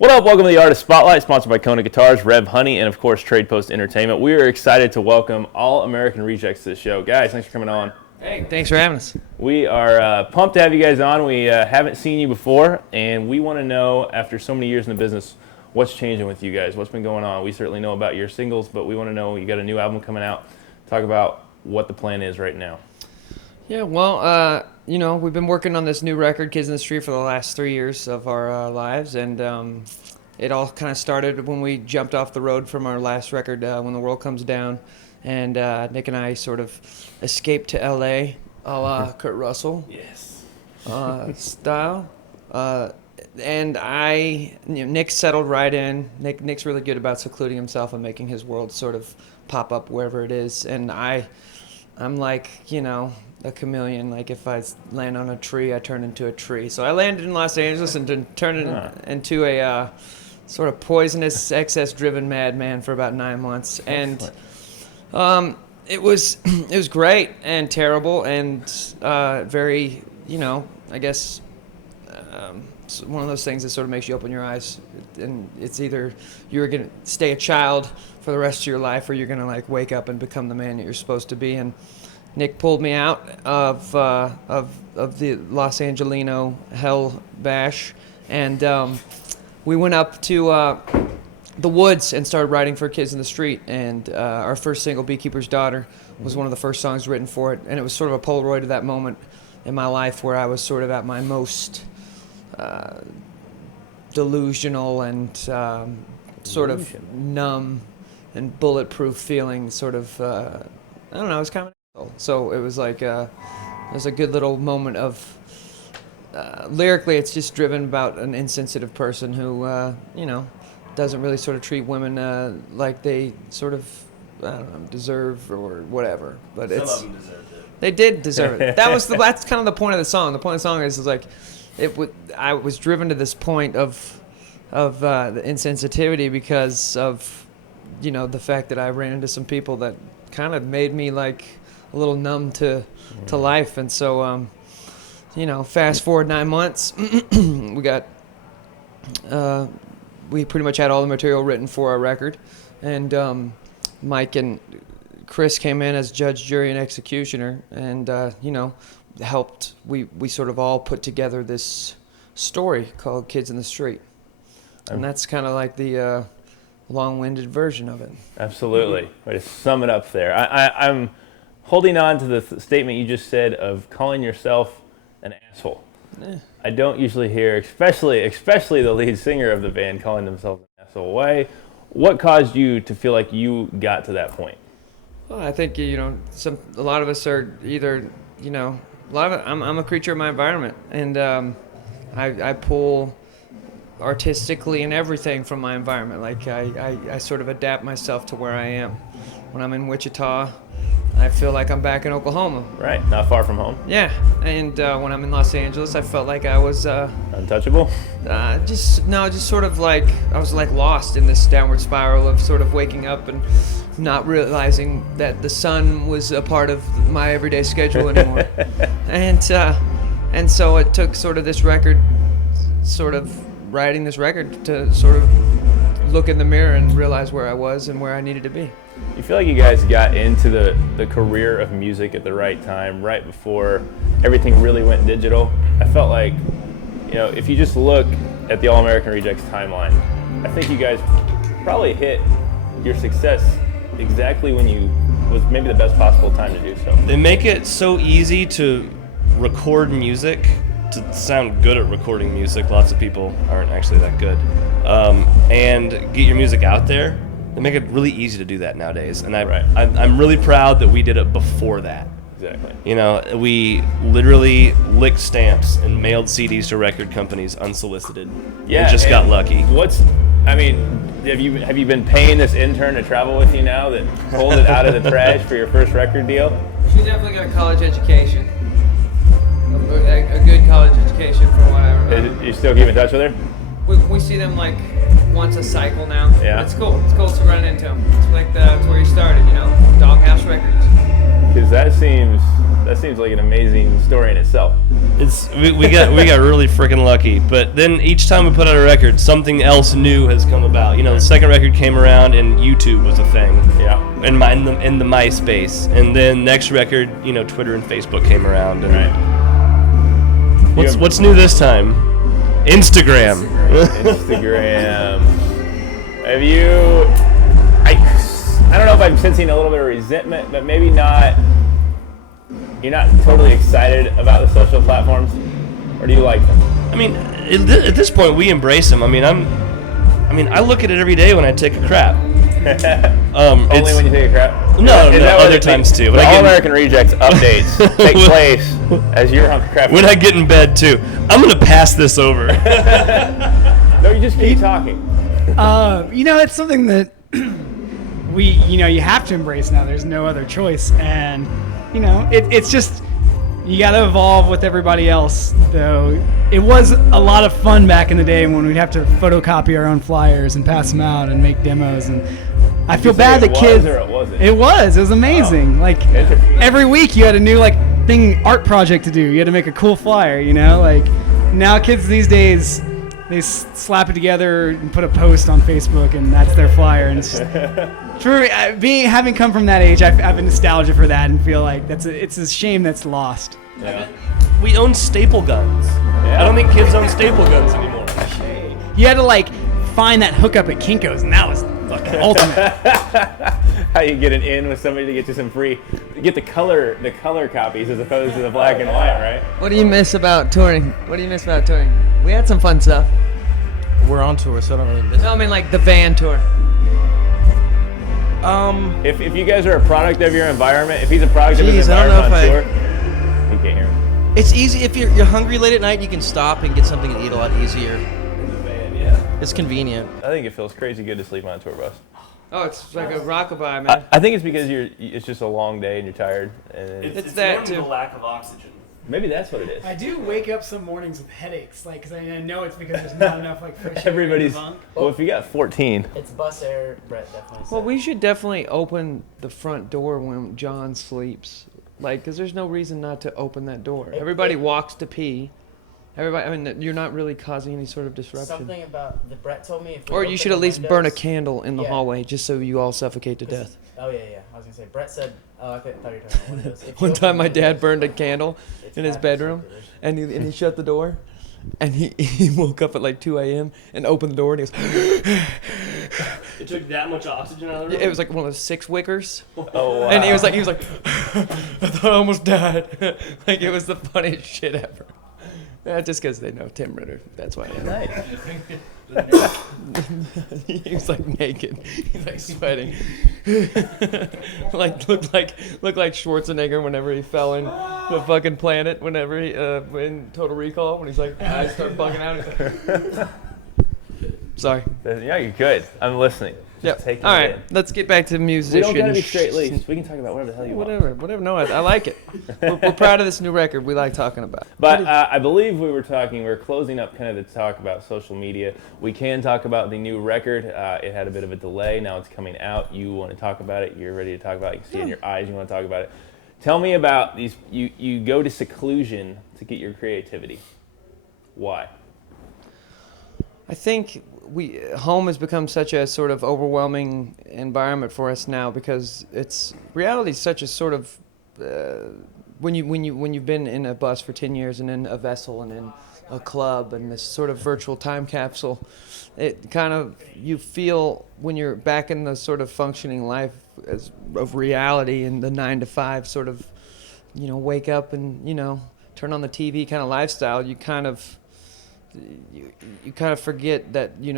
What up? Welcome to the Artist Spotlight, sponsored by Kona Guitars, Rev Honey, and of course Trade Post Entertainment. We are excited to welcome All American Rejects to the show. Guys, thanks for coming on. Hey, thanks for having us. We are pumped to have you guys on. We haven't seen you before, and we want to know, after so many years in the business, what's changing with you guys? What's been going on? We certainly know about your singles, but we want to know, you got a new album coming out. Talk about what the plan is right now. Yeah, well, we've been working on this new record, Kids in the Street, for the last 3 years of our lives, and it all kind of started when we jumped off the road from our last record, When the World Comes Down, and Nick and I sort of escaped to L.A., a la Kurt Russell style, and Nick settled right in. Nick's really good about secluding himself and making his world sort of pop up wherever it is, and I'm like, a chameleon. Like, if I land on a tree, I turn into a tree. So I landed in Los Angeles and turned into a sort of poisonous, excess-driven madman for about 9 months. Excellent. And it was great and terrible and very, I guess it's one of those things that sort of makes you open your eyes. And it's either you're going to stay a child for the rest of your life, or you're going to wake up and become the man that you're supposed to be. And Nick pulled me out of the Los Angelino hell bash, and we went up to the woods and started writing for Kids in the Street. And our first single, Beekeeper's Daughter, was one of the first songs written for it, and it was sort of a Polaroid of that moment in my life where I was sort of at my most delusional and sort of numb and bulletproof feeling. Sort of, I don't know, it was kind of. So it was like it was a good little moment of lyrically, it's just driven about an insensitive person who doesn't really sort of treat women like they sort of deserve or whatever. But some of them deserved it. They did deserve it. That's kind of the point of the song. The point of the song is like I was driven to this point of the insensitivity because of the fact that I ran into some people that kind of made me like a little numb to life. And so fast forward 9 months, we pretty much had all the material written for our record, and Mike and Chris came in as judge, jury, and executioner, and helped. We sort of all put together this story called Kids in the Street, and that's kind of like the long-winded version of it. Absolutely. Way to sum it up there. I'm holding on to the statement you just said of calling yourself an asshole. I don't usually hear, especially the lead singer of the band, calling themselves an asshole. Why? What caused you to feel like you got to that point? Well, I think a lot of us are either I'm a creature of my environment, and I pull artistically and everything from my environment. Like I sort of adapt myself to where I am. When I'm in Wichita, I feel like I'm back in Oklahoma. Right, not far from home. Yeah, and when I'm in Los Angeles, I felt like I was untouchable. Just sort of like I was like lost in this downward spiral of sort of waking up and not realizing that the sun was a part of my everyday schedule anymore. and so it took sort of this record, sort of writing this record, to sort of look in the mirror and realize where I was and where I needed to be. You feel like you guys got into the career of music at the right time, right before everything really went digital. I felt like, if you just look at the All American Rejects timeline, I think you guys probably hit your success exactly when was maybe the best possible time to do so. They make it so easy to record music, to sound good at recording music. Lots of people aren't actually that good. And get your music out there. They make it really easy to do that nowadays. And I'm really proud that we did it before that. Exactly. We literally licked stamps and mailed CDs to record companies unsolicited. Yeah, and just got lucky. Have you been paying this intern to travel with you now that pulled it out of the trash for your first record deal? She definitely got a college education. A good college education from what I remember. You still keep in touch with her? We see them like once a cycle now. Yeah. It's cool. It's cool to run into them. It's like that's where you started, Doghouse Records. Because that That seems like an amazing story in itself. We got really freaking lucky. But then each time we put out a record, something else new has come about. You know, the second record came around and YouTube was a thing. Yeah. In the MySpace, and then next record, you know, Twitter and Facebook came around. And what's new this time? Instagram. Instagram. Have you? I don't know if I'm sensing a little bit of resentment, but maybe not. You're not totally excited about the social platforms, or do you like them? I mean, at this point, we embrace them. I mean, I look at it every day when I take a crap. Only when you take a crap? No, other times too. The All-American Rejects updates take place as you're on the crap. When I get in bed too, I'm gonna pass this over. No, you just keep talking. You know, it's something that you have to embrace now. There's no other choice, and it's just you got to evolve with everybody else. Though it was a lot of fun back in the day when we'd have to photocopy our own flyers and pass them out and make demos. And I feel bad that kids. Or it wasn't? It was amazing. Like every week you had a new art project to do. You had to make a cool flyer. Now kids these days. They slap it together and put a post on Facebook, and that's their flyer. And it's just, having come from that age, I have a nostalgia for that and feel like it's a shame that's lost. Yeah. We own staple guns. Yeah. I don't think kids own staple guns anymore. You had to find that hookup at Kinko's, and that was fucking ultimate. How you get an in with somebody to get you some free, get the color copies as opposed to the black and white, right? What do you miss about touring? We had some fun stuff. We're on tour, so I don't really miss. No, I mean like the van tour. If you guys are a product of your environment, if he's a product of his I don't know environment on tour, you can't hear him. It's easy if you're hungry late at night. You can stop and get something to eat a lot easier. In the van, yeah. It's convenient. I think it feels crazy good to sleep on a tour bus. Oh, it's like a rockabye, man. I think it's because it's just a long day and you're tired. And it's that too. The lack of oxygen. Maybe that's what it is. I do wake up some mornings with headaches, because I know it's because there's not enough fresh air. Everybody's. Well, if you got 14. It's bus air, Brett definitely said. Well, we should definitely open the front door when John sleeps, because there's no reason not to open that door. Everybody walks to pee. You're not really causing any sort of disruption. Something about the Brett told me. Or you should at least burn a candle in the hallway just so you all suffocate to death. Oh yeah. I was gonna say Brett said. Oh, I thought you were talking about windows. One time my dad burned a candle in his bedroom, and he shut the door, and he woke up at 2 a.m. and opened the door, and he goes. It took that much oxygen out of the room? It was like one of those 6 wickers. Oh wow. And he was like, I thought I almost died. It was the funniest shit ever. Just because they know Tim Ritter. That's why. Nice. He was naked. He's sweating. Looked like Schwarzenegger whenever he fell in the fucking planet. Whenever he in Total Recall, when he's eyes start bugging out. He's like, sorry. Yeah, you're good. I'm listening. Yep. All right, let's get back to musicians. We don't gotta be straight laced. We can talk about whatever the hell you want. Whatever. No, I like it. We're proud of this new record. We like talking about. But I believe we were closing up kind of the talk about social media. We can talk about the new record. It had a bit of a delay. Now it's coming out. You want to talk about it. You're ready to talk about it. You can see it in your eyes. You want to talk about it. Tell me about these. You go to seclusion to get your creativity. Why? I think home has become such a sort of overwhelming environment for us now because reality is such a sort of when you've been in a bus for 10 years and in a vessel and in a club and this sort of virtual time capsule, it kind of you feel when you're back in the sort of functioning life of reality and the 9 to 5 sort of wake up and turn on the TV kind of lifestyle. You kind of forget that we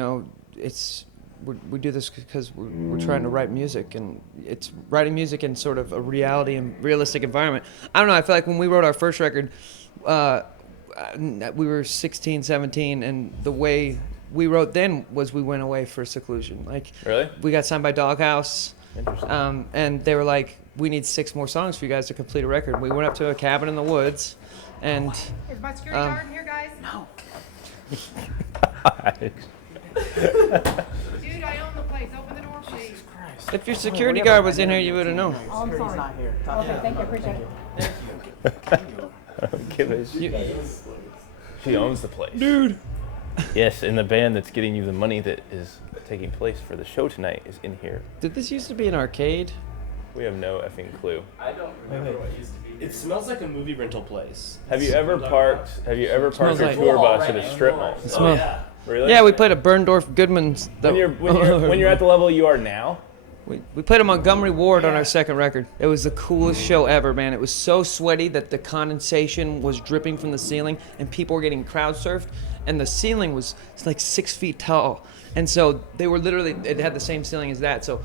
do this because we're trying to write music, and it's writing music in sort of a reality and realistic environment. I don't know, I feel like when we wrote our first record, we were 16, 17, and the way we wrote then was we went away for seclusion. Really? We got signed by Doghouse. Interesting. And they were like, we need 6 more songs for you guys to complete a record. We went up to a cabin in the woods, and is my security guard in here, guys? No. Dude, I own the place. Open the door, please. If your security guard was in here, you would have known. Oh, I'm sorry. He's not here. Okay, thank you. Appreciate it. Give a shit. She owns the place. Dude. Yes, and the band that's getting you the money that is taking place for the show tonight is in here. Did this used to be an arcade? We have no effing clue. I don't remember what used to be. It smells like a movie rental place. Have you ever parked your like- tour bus at a strip mall? Smell- yeah. Really? Yeah, we played at Berndorf Goodman's. When you're at the level you are now, We played at Montgomery Ward on our second record. It was the coolest show ever, man. It was so sweaty that the condensation was dripping from the ceiling, and people were getting crowd surfed, and the ceiling was like 6 feet tall. And so they were literally, it had the same ceiling as that. So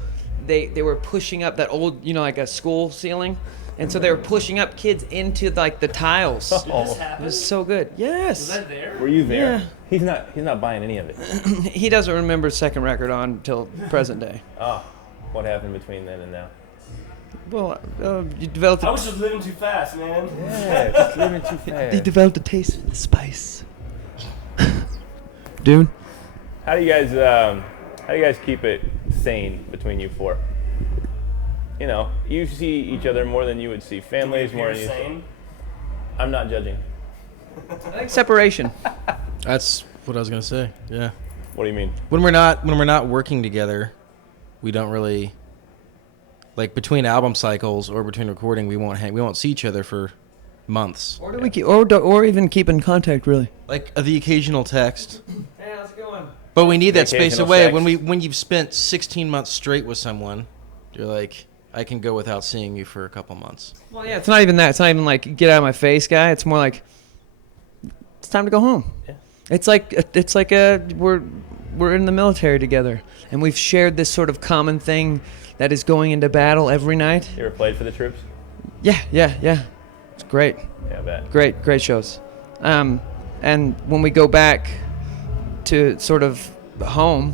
they were pushing up that old, like a school ceiling. And so they were pushing up kids into like the tiles. Did this happen? It was so good. Yes. Was that there? were you there? Yeah. He's not buying any of it. He doesn't remember second record on until present day. Oh, what happened between then and now? Well, you developed. I was just living too fast, man. Yeah, just living too fast. They developed a taste for the spice. Dude. How do you guys keep it sane between you four? You see each other more than you would see families, more than you. Sane? I'm not judging. I think separation. That's what I was gonna say. Yeah. What do you mean? When we're not working together, we don't really like between album cycles or between recording. We won't see each other for months. Or do we keep, or even keep in contact really? Like the occasional text. Hey, how's it going? But we need that space Occasional away. sex. When you've spent 16 months straight with someone, you're like, I can go without seeing you for a couple months. Well, yeah, it's not even that. It's not even like get out of my face, guy. It's more like it's time to go home. Yeah. It's like we're in the military together, and we've shared this sort of common thing that is going into battle every night. You ever played for the troops? Yeah. It's great. Yeah, I bet. Great shows. And when we go back to sort of home,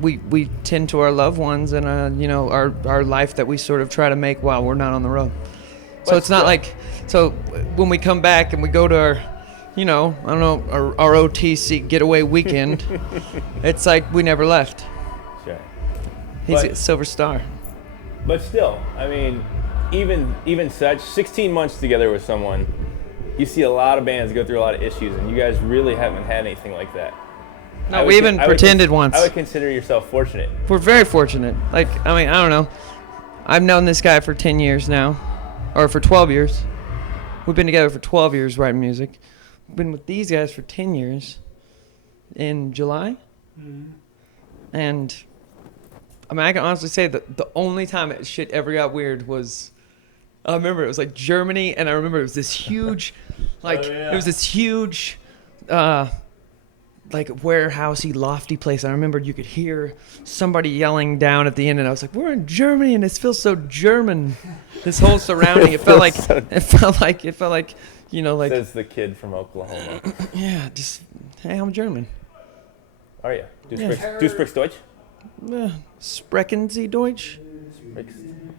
we tend to our loved ones and our life that we sort of try to make while we're not on the road. So it's not like when we come back and we go to our our OTC getaway weekend, it's like we never left. Sure. He's But- a silver star. But still, I mean, even such, 16 months together with someone, you see a lot of bands go through a lot of issues, and you guys really haven't had anything like that. No, we even pretended once. I would consider yourself fortunate. We're very fortunate. I don't know. I've known this guy for 10 years now, or for 12 years. We've been together for 12 years writing music. We've been with these guys for 10 years in July. Mm-hmm. And, I can honestly say that the only time that shit ever got weird was, I remember it was like Germany, and I remember it was this huge, it was this huge, warehousey, lofty place. I remember you could hear somebody yelling down at the end, and I was like, "We're in Germany, and it feels so German." This whole surrounding, it felt like, Says the kid from Oklahoma. yeah, just hey, I'm German. Are you? Du sprichst Deutsch? Sprechen Sie Deutsch?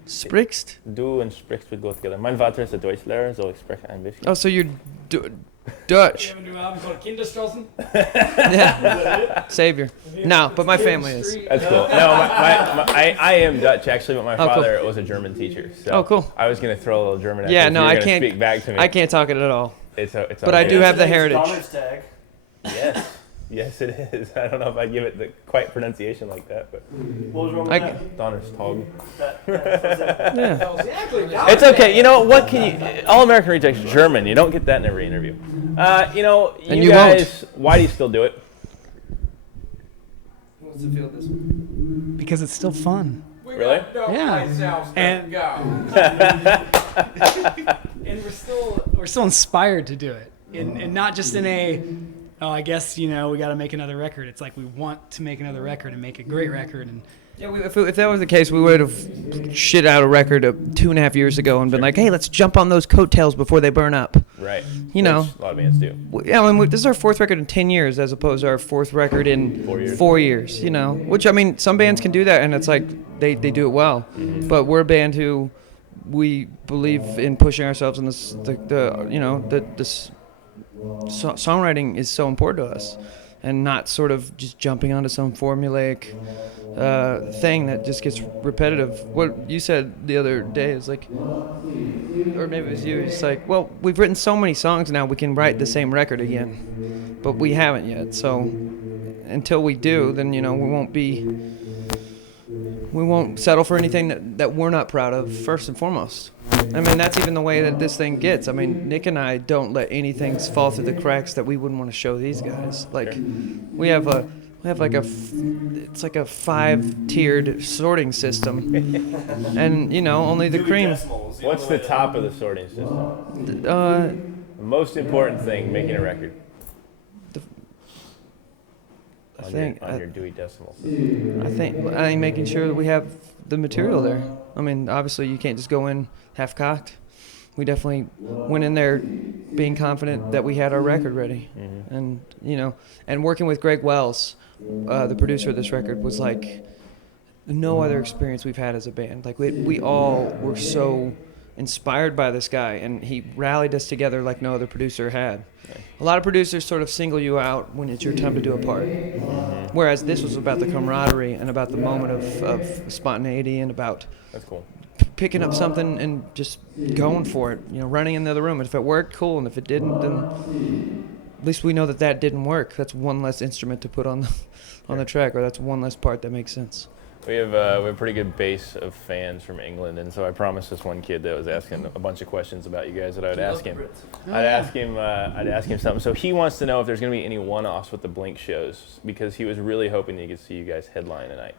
Sprichst? Du und sprichst would go together. Mein Vater ist ein Deutschlehrer, so ich spreche ein bisschen. Oh, so you're Dutch? Yeah, Savior. No, but my family is. That's cool. No, I am Dutch actually, but my cool. father was a German teacher. So Oh, cool. I was gonna throw a little German at Yeah, you. no, You were I gonna can't. speak back to me. I can't talk it at all. It's But I do have the heritage. Donner's tag. Yes, it is. I don't know if I'd give it the quite pronunciation like that, but What was wrong with I that? Donnerstag. Yeah. It's okay. You know what? Can you? All American Rejects German. You don't get that in every interview. And you guys. Why do you still do it? Who wants to feel this one? Because it's still fun. Really? Yeah. And and we're still inspired to do it, and not just in a, oh, I guess we got to make another record. It's like we want to make another record and make a great record. And Yeah, if that was the case, we would have shit out a record 2.5 years ago and been like, hey, let's jump on those coattails before they burn up. Right. You know. Which a lot of bands do. Yeah, this is our fourth record in 10 years as opposed to our fourth record in 4 years, which, some bands can do that, and it's like they do it well. Mm-hmm. But we're a band who we believe in pushing ourselves, and this songwriting is so important to us. and not sort of just jumping onto some formulaic thing that just gets repetitive. What you said the other day is like, or maybe it was you, it's like, well, we've written so many songs now, we can write the same record again, but we haven't yet. So until we do, then, you know, we won't settle for anything that we're not proud of, first and foremost. I mean, that's even the way that this thing gets. I mean, Nick and I don't let anything fall through the cracks that we wouldn't want to show these guys. Like, we have like it's like a 5-tiered sorting system, and you know, only the cream. What's the top of the sorting system? The most important thing making a record. On your Dewey Decimal system. I think making sure that we have the material there. I mean, obviously you can't just go in half-cocked. We definitely went in there being confident that we had our record ready. Mm-hmm. And, you know, and working with Greg Wells, the producer of this record, was like no other experience we've had as a band. Like, we all were so inspired by this guy, and he rallied us together like no other producer had. A lot of producers sort of single you out when it's your time to do a part, whereas this was about the camaraderie and about the moment of spontaneity and about that's cool. Picking up something and just going for it, you know, running in the other room. And if it worked, cool, and if it didn't, then at least we know that didn't work. That's one less instrument to put on the track, or that's one less part that makes sense. We have a pretty good base of fans from England, and so I promised this one kid that was asking a bunch of questions about you guys that I would ask him. I'd ask him something. So he wants to know if there's going to be any one-offs with the Blink shows, because he was really hoping he could see you guys headline tonight.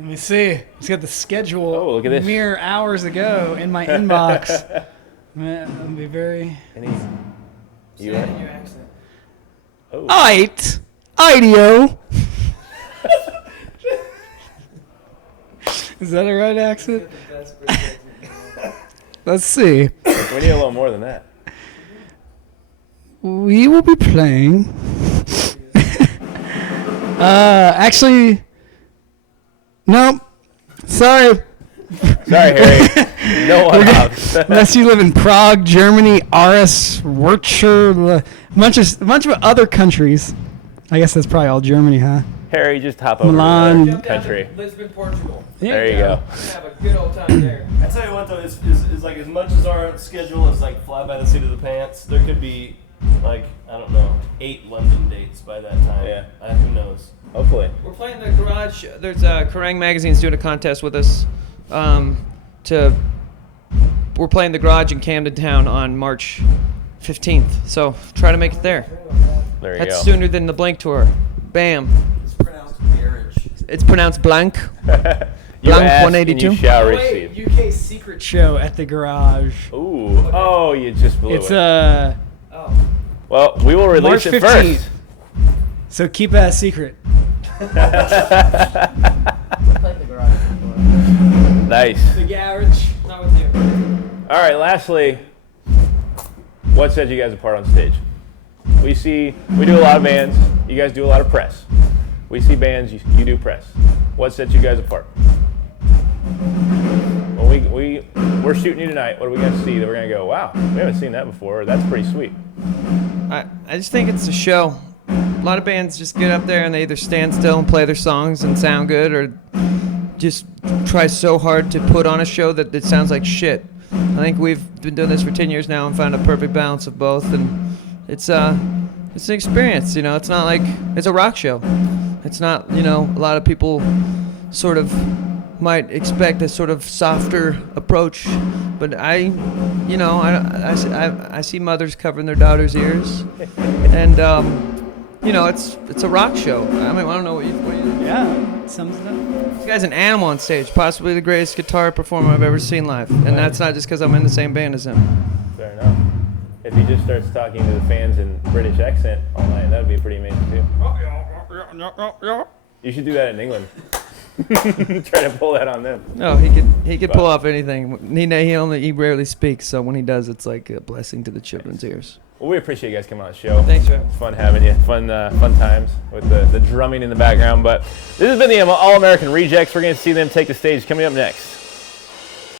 Let me see. He's got the schedule. Oh, look at this. Mere hours ago in my inbox. Man, I'll be very. Say it in your accent. Oh. IDEO. Is that a right accent? Let's see. We need a little more than that. We will be playing. Actually, no. Sorry. Sorry, Harry. No one else. Unless you live in Prague, Germany, Aarhus, Würzburg, a bunch of other countries. I guess that's probably all Germany, huh? Harry, just hop over Milan. to the country. Lisbon, Portugal. There you go. Have a good old time there. I tell you what, though, is like as much as our schedule is like fly by the seat of the pants, there could be like, I don't know, 8 London dates by that time. Yeah. Who knows? Hopefully. We're playing the garage. There's Kerrang! Magazine's doing a contest with us. We're playing the garage in Camden Town on March 15th. So try to make it there. There you That's go. sooner than the Blank tour. Bam. It's pronounced garage. It's pronounced blank. You Blank ask 182? and you shall Oh, wait, receive. UK secret show at the garage. Ooh. Oh, you just blew It's it. Well, we will release March it 15th. first. So keep that a secret. Played the garage before. Nice. The garage. Not with you. All right, lastly, what set you guys apart on stage? We do a lot of bands. You guys do a lot of press. We see bands, you do press. What sets you guys apart? Well, we're shooting you tonight. What are we going to see that we're going to go, wow, we haven't seen that before. That's pretty sweet. I just think it's a show. A lot of bands just get up there and they either stand still and play their songs and sound good, or just try so hard to put on a show that it sounds like shit. I think we've been doing this for 10 years now and found a perfect balance of both, and it's an experience, you know. It's not like it's a rock show. It's not, you know, a lot of people sort of might expect a sort of softer approach, but I see mothers covering their daughters' ears, and you know, it's a rock show. I mean, I don't know what you Yeah, sums it up. This guy's an animal on stage, possibly the greatest guitar performer I've ever seen live, and that's not just because I'm in the same band as him. Fair enough. If he just starts talking to the fans in British accent all night, that would be pretty amazing too. You should do that in England. Try to pull that on them. No, he could pull off anything. He rarely speaks, so when he does, it's like a blessing to the children's ears. Well, we appreciate you guys coming on the show. Thanks, man. It's fun having you. Fun times with the drumming in the background. But this has been the All-American Rejects. We're going to see them take the stage coming up next.